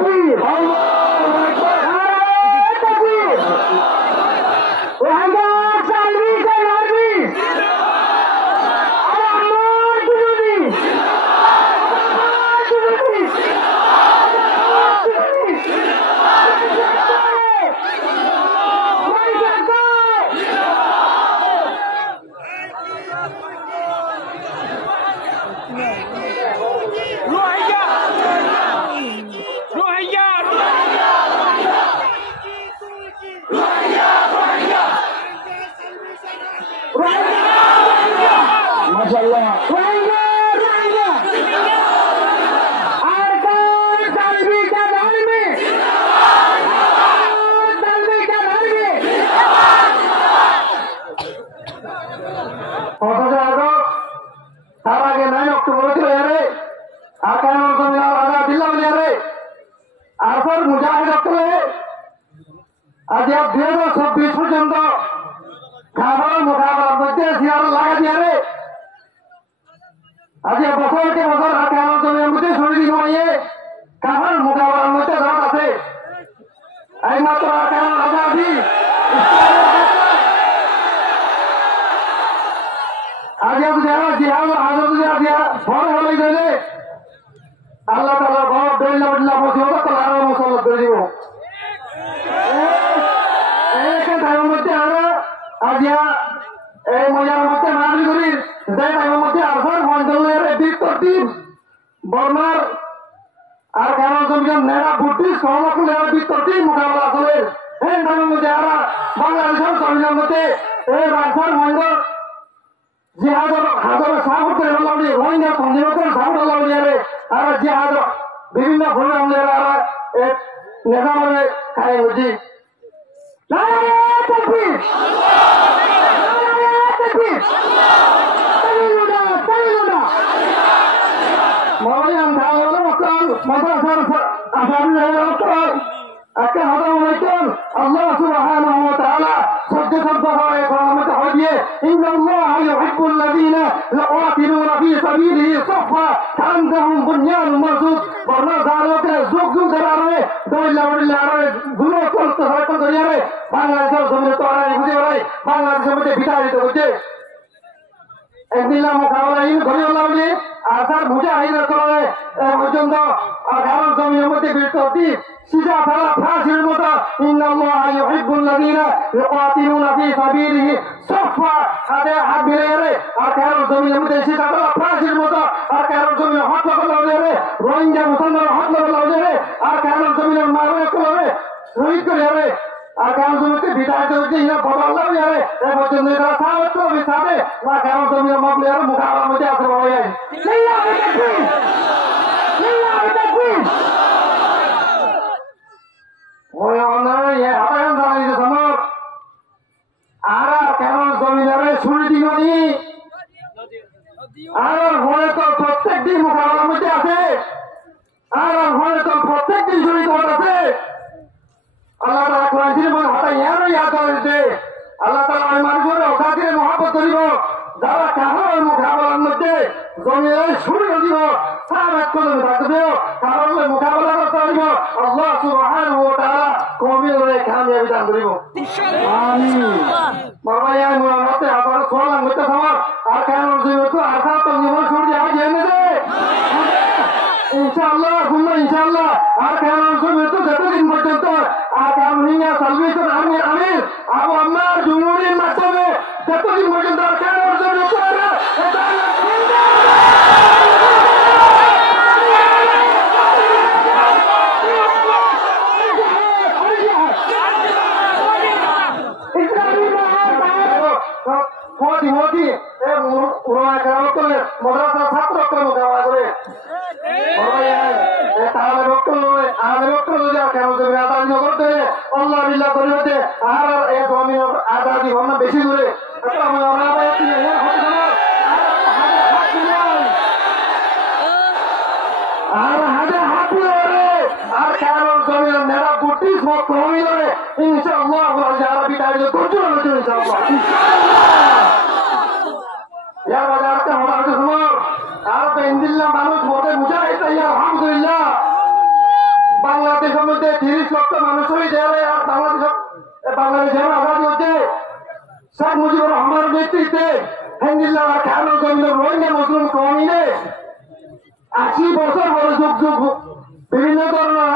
তাকবীর আল্লাহু আকবার নারে তাকবীর ওয়াহদা সালবি সালবি আল্লাহ দুরুদি দুরুদি माशाअल्लाह তার আগে 9 অক্টোবর ছিল यारे আকান কমিনার আগা দিলাম यारे আরফর মুজাহিদ করে আজ 2026 পর্যন্ত খাবার মোকাবেলার মধ্যে সিয়ার লাগা यारे আজ বছরকে বছর আকান কমিনার মধ্যে শরীর হয়ে খাবার মোকাবেলার মধ্যে রাত আছে এই মাত্র আকান আজাদি আজ যারা জিহাদ হাজত দিয়া ফল হলে গেলে আল্লাহ তাআলা বড় বেলা বেলা মুসিবত তাআলা আর মুসল্লাত করে দিব এক টাইমের মধ্যে আমরা আজ এই মজার মধ্যে মাহফিল করি যে টাইমের মধ্যে আসার মন্ডলের বিতর্কিত বর্মার আর কেন জমিজন নেড়া বুদ্ধি সহমকুলের বিতর্কিত মোকাবেলা করে এই টাইমের মধ্যে আমরা বাংলাদেশের জমিনের মধ্যে এই রাজশাহীর মন্ডল जिहादर हादर साहुते लावली रोहिंग्या संजीवकर साहुते लावली रे आर जिहाद विभिन्न प्रोग्राम ले रहा एक नेता में खाए मुझे नारे तकबीर नारे तकबीर तकबीर मौलाना अंधारे वाला मकान मदरसा आजादी है मकान আজকে হাদাম আল্লাহ সুবহানাহু ওয়া তাআলা সদ্য সদ্য হয় ফরমাতে হয়ে ইন্নাল্লাহা ইউহিব্বুল্লাযীনা ইউকাতিলুনা ফী সাবিলিহি সাফা কান্নাহুম বুনয়ানুম মারসুদ বর্ণা জালতে যোগ্য দেরারে দইলা বড়িলারে গুলো করতে হয় তো দরিয়ারে বাংলাদেশের জমিনে তো আর বুঝে ভাই বাংলাদেশের মধ্যে বিতাড়িত হচ্ছে একদিলা মোকাবেলা ইন ঘরিওয়ালা বলে আসার মুজাহিদ করে পর্যন্ত আগাম জমিনের মধ্যে বিরতি সিজা ফেলা ফাঁসির মতো ইন্নাল্লাহা ইউহিব্বুল্লাযীনা ইউকাতিলুনা ফী সাবিলিহি সাফা হাতে হাত মিলিয়ে আর কারো জমিনের মধ্যে সিজা ফেলা ফাঁসির মতো আর কারো জমিনে হাত লাগানো রে রোহিঙ্গা মুসলমানের হাত লাগানো রে আর কারো জমিনের মারে করে শহীদ করে রে আর কারো জমিতে বিতাড়িত হচ্ছে ইনা বদল রে এই পর্যন্ত তারা সাহায্য করবে সাথে না কারো জমিনের মামলা আর মোকাবেলার মধ্যে আছে বাবা লিল্লাহি তাকবীর লিল্লাহি তাকবীর ওই অন্যায় এ হারান দাঁড়িয়ে সমর আর কেমন জমিদারে ছুরি দিবনি আর হয়ে তো প্রত্যেক দিন মোকাবেলার মধ্যে আছে আর হয়ে তো প্রত্যেক দিন ছুরি তোমার আছে আল্লাহ তাআলা কোরআনের মধ্যে হঠাৎ ইয়ার ইয়াদ করেছে আল্লাহ তাআলা ওই মানুষের ওখানে মহব্বত করিব যারা কাহার মোকাবেলার মধ্যে জমিদারে ছুরি দিব সাহায্য করবে থাকবে কারণ মোকাবেলা করতে পারব আল্লাহ সুবহানাহু ওয়া তাআলা কমিয়ে কামিয়াবি দান করিব আমিন বাবা ইয়া মুরাদতে আপনার সোলাম মতে সমর আর কেন জীবত আশা তো জীবন ছুটি আজ এনে দে ইনশাআল্লাহ গুল্লা ইনশাআল্লাহ আর কেন জীবত যতদিন পর্যন্ত আর কামিয়া সালভেশন আমির আমির আবু আম্মার জুনুরির মাধ্যমে যতদিন পর্যন্ত আর কেন জীবত এটা মোদি উড়া কেন করে মাদ্রাসা ছাত্র মোকাবেলা করে তাহলে রক্ত আগে রক্ত কেন আদানি করতে আল্লাহ বিল্লাহ করে হতে আর এই জমি আদানি ভাবনা বেশি দূরে আর হাতে হাত আর কেন জমি নেড়া বুটি সব কমি ধরে ইনশাআল্লাহ যারা বিতাড়িত করছে ইনশাআল্লাহ या बाजार का हमारा समर आप इंदिल्ला मानुष मोटे मुजाहिद तैयार अल्हम्दुलिल्लाह बांग्ला যুদ্ধে 30 লক্ষ মানুষ শহীদ হয়ে বাংলাদেশের আজাদি হচ্ছে শেখ মুজিবুর রহমানের নেতৃত্বে হেন্দিল্লা খানো জমিনের রোহিঙ্গা মুসলিম কমিনে 80 বছর পরে যুগ যুগ বিভিন্ন ধরনের